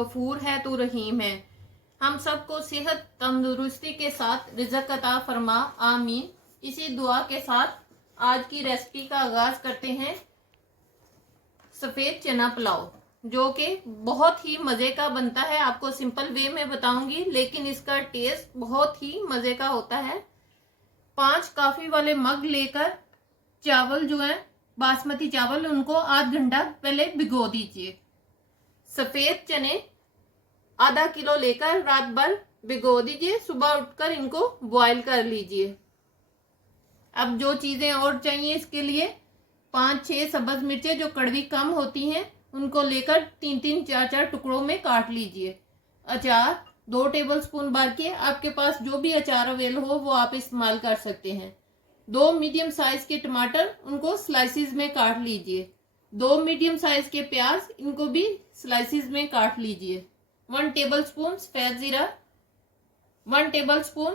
गफूर है तू रहीम है। हम सबको सेहत तंदुरुस्ती के साथ रिज़्क अता फरमा, आमीन। इसी दुआ के साथ आज की रेसिपी का आगाज करते हैं। सफ़ेद चना पुलाव, जो कि बहुत ही मज़े का बनता है। आपको सिंपल वे में बताऊंगी, लेकिन इसका टेस्ट बहुत ही मज़े का होता है। 5 काफ़ी वाले मग लेकर चावल जो है बासमती चावल, उनको आध घंटा पहले भिगो दीजिए। सफ़ेद चने आधा किलो लेकर रात भर भिगो दीजिए। सुबह उठकर इनको बॉईल कर लीजिए। अब जो चीज़ें और चाहिए इसके लिए, 5-6 सब्ज मिर्चें जो कड़वी कम होती हैं, उनको लेकर 3-3 4-4 टुकड़ों में काट लीजिए। अचार 2 टेबलस्पून भर के, आपके पास जो भी अचार अवेल हो वो आप इस्तेमाल कर सकते हैं। 2 मीडियम साइज के टमाटर, उनको स्लाइसिस में काट लीजिए। 2 मीडियम साइज के प्याज, इनको भी स्लाइसिस में काट लीजिए। 1 टेबलस्पून सफेद जीरा, 1 टेबलस्पून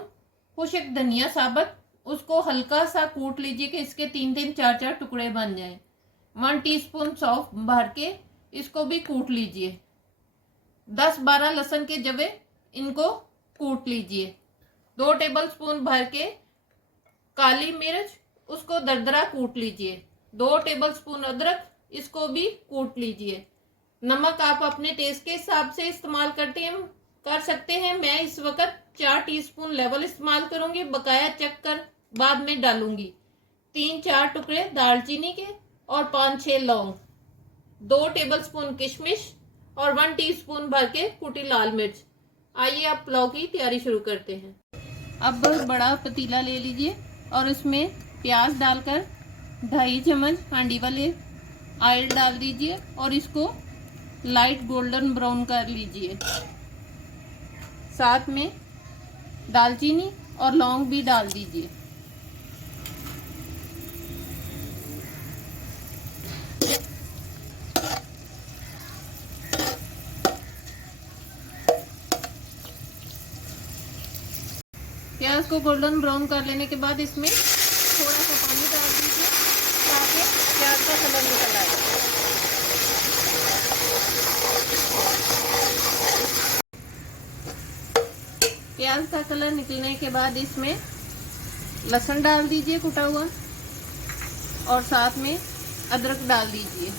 खुश्क धनिया साबुत, उसको हल्का सा कूट लीजिए कि इसके 3-3 4-4 टुकड़े बन जाएं। 1 टीस्पून सौंफ भर के इसको भी कूट लीजिए। 10-12 लहसुन के जवे, इनको कूट लीजिए। 2 टेबलस्पून भर के काली मिर्च, उसको दरदरा कूट लीजिए। 2 टेबलस्पून अदरक, इसको भी कूट लीजिए। नमक आप अपने टेस्ट के हिसाब से इस्तेमाल कर सकते हैं। मैं इस वक्त 4 टीस्पून लेवल इस्तेमाल करूंगी, बकाया चख कर बाद में डालूंगी। 3-4 टुकड़े दालचीनी के और 5-6 लौंग, 2 टेबलस्पून किशमिश और 1 टीस्पून भर के कुटी लाल मिर्च। आइए आप पुलाव की तैयारी शुरू करते हैं। अब बड़ा पतीला ले लीजिए और उसमें प्याज डालकर 2.5 चम्मच हांडी वाले ऑयल डाल दीजिए और इसको लाइट गोल्डन ब्राउन कर लीजिए। साथ में दालचीनी और लौंग भी डाल दीजिए। प्याज को गोल्डन ब्राउन कर लेने के बाद इसमें थोड़ा सा पानी डाल दीजिए ताकि प्याज का कलर निकल आए। प्याज का कलर निकलने के बाद इसमें लहसुन डाल दीजिए कुटा हुआ, और साथ में अदरक डाल दीजिए।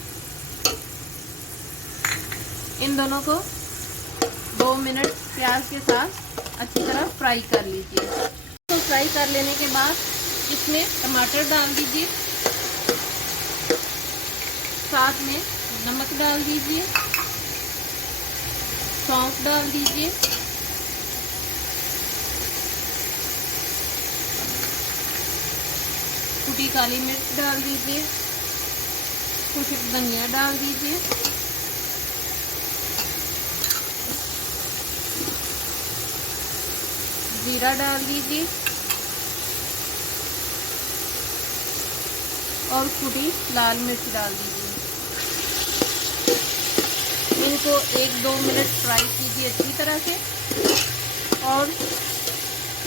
इन दोनों को 2 मिनट प्याज के साथ अच्छी तरह फ्राई कर लीजिए। तो फ्राई कर लेने के बाद इसमें टमाटर डाल दीजिए, साथ में नमक डाल दीजिए, सौंफ डाल दीजिए, कुटी काली मिर्च डाल दीजिए, खुश्क धनिया डाल दीजिए, जीरा डाल दीजिए और कुटी लाल मिर्च डाल दीजिए। इनको 1-2 मिनट फ्राई कीजिए अच्छी तरह से, और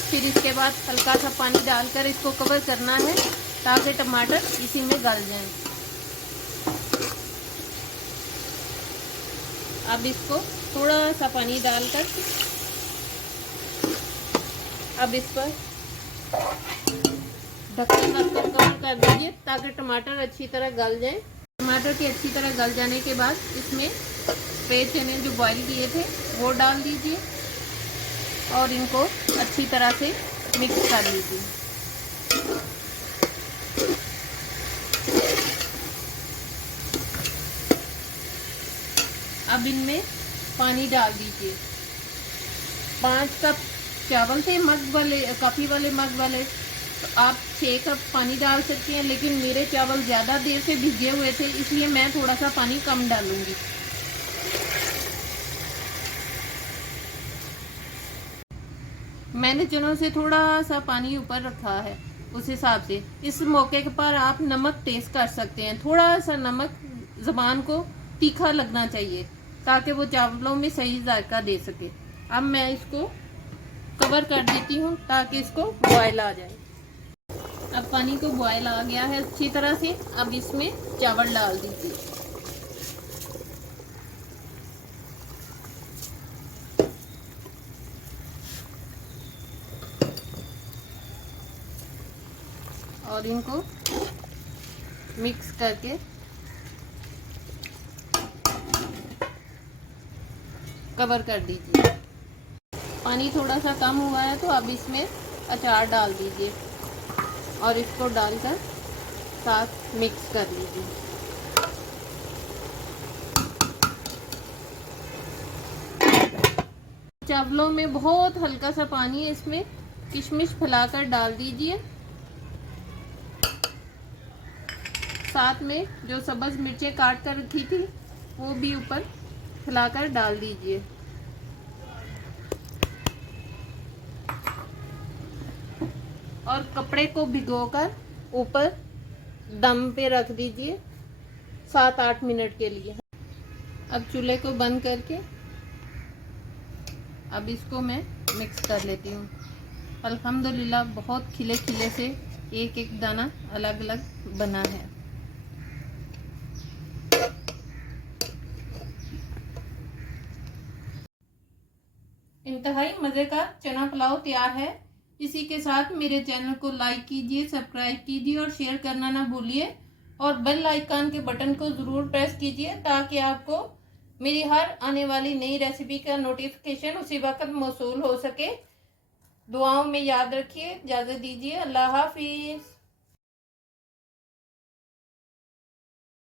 फिर इसके बाद हल्का सा पानी डालकर इसको कवर करना है ताकि टमाटर इसी में गल जाएं। अब इसको थोड़ा सा पानी डालकर अब इस पर ढक्कन रखकर कवर कर दीजिए ताकि टमाटर अच्छी तरह गल जाए। टमाटर के अच्छी तरह गल जाने के बाद इसमें सफेद चने जो बॉईल किए थे वो डाल दीजिए और इनको अच्छी तरह से मिक्स कर लीजिए। अब इनमें पानी डाल दीजिए। 5 कप चावल थे मग वाले, काफ़ी वाले मग वाले, तो आप 6 कप पानी डाल सकते हैं, लेकिन मेरे चावल ज़्यादा देर से भिगे हुए थे इसलिए मैं थोड़ा सा पानी कम डालूंगी। मैंने चनों से थोड़ा सा पानी ऊपर रखा है, उस हिसाब से। इस मौके पर आप नमक टेस्ट कर सकते हैं। थोड़ा सा नमक ज़बान को तीखा लगना चाहिए ताकि वो चावलों में सही जायका दे सके। अब मैं इसको कवर कर देती हूँ ताकि इसको बॉयल आ जाए। अब पानी को बॉयल आ गया है अच्छी तरह से। अब इसमें चावल डाल दीजिए। और इनको मिक्स करके कवर कर दीजिए। पानी थोड़ा सा कम हुआ है तो अब इसमें अचार डाल दीजिए और इसको डालकर साथ मिक्स कर लीजिए। चावलों में बहुत हल्का सा पानी है, इसमें किशमिश फैलाकर डाल दीजिए। साथ में जो सब्ज मिर्चें काट कर रखी थी वो भी ऊपर फैलाकर डाल दीजिए। और कपड़े को भिगोकर ऊपर दम पे रख दीजिए 7-8 मिनट के लिए। अब चूल्हे को बंद करके अब इसको मैं मिक्स कर लेती हूँ। अल्हम्दुलिल्लाह बहुत खिले खिले से एक एक दाना अलग अलग बना है। इंतहाई मज़े का चना पुलाव तैयार है। इसी के साथ मेरे चैनल को लाइक कीजिए, सब्सक्राइब कीजिए और शेयर करना ना भूलिए। और बेल आइकन के बटन को ज़रूर प्रेस कीजिए ताकि आपको मेरी हर आने वाली नई रेसिपी का नोटिफिकेशन उसी वक्त मौसूल हो सके। दुआओं में याद रखिए। इजाज़त दीजिए। अल्लाह हाफिज़।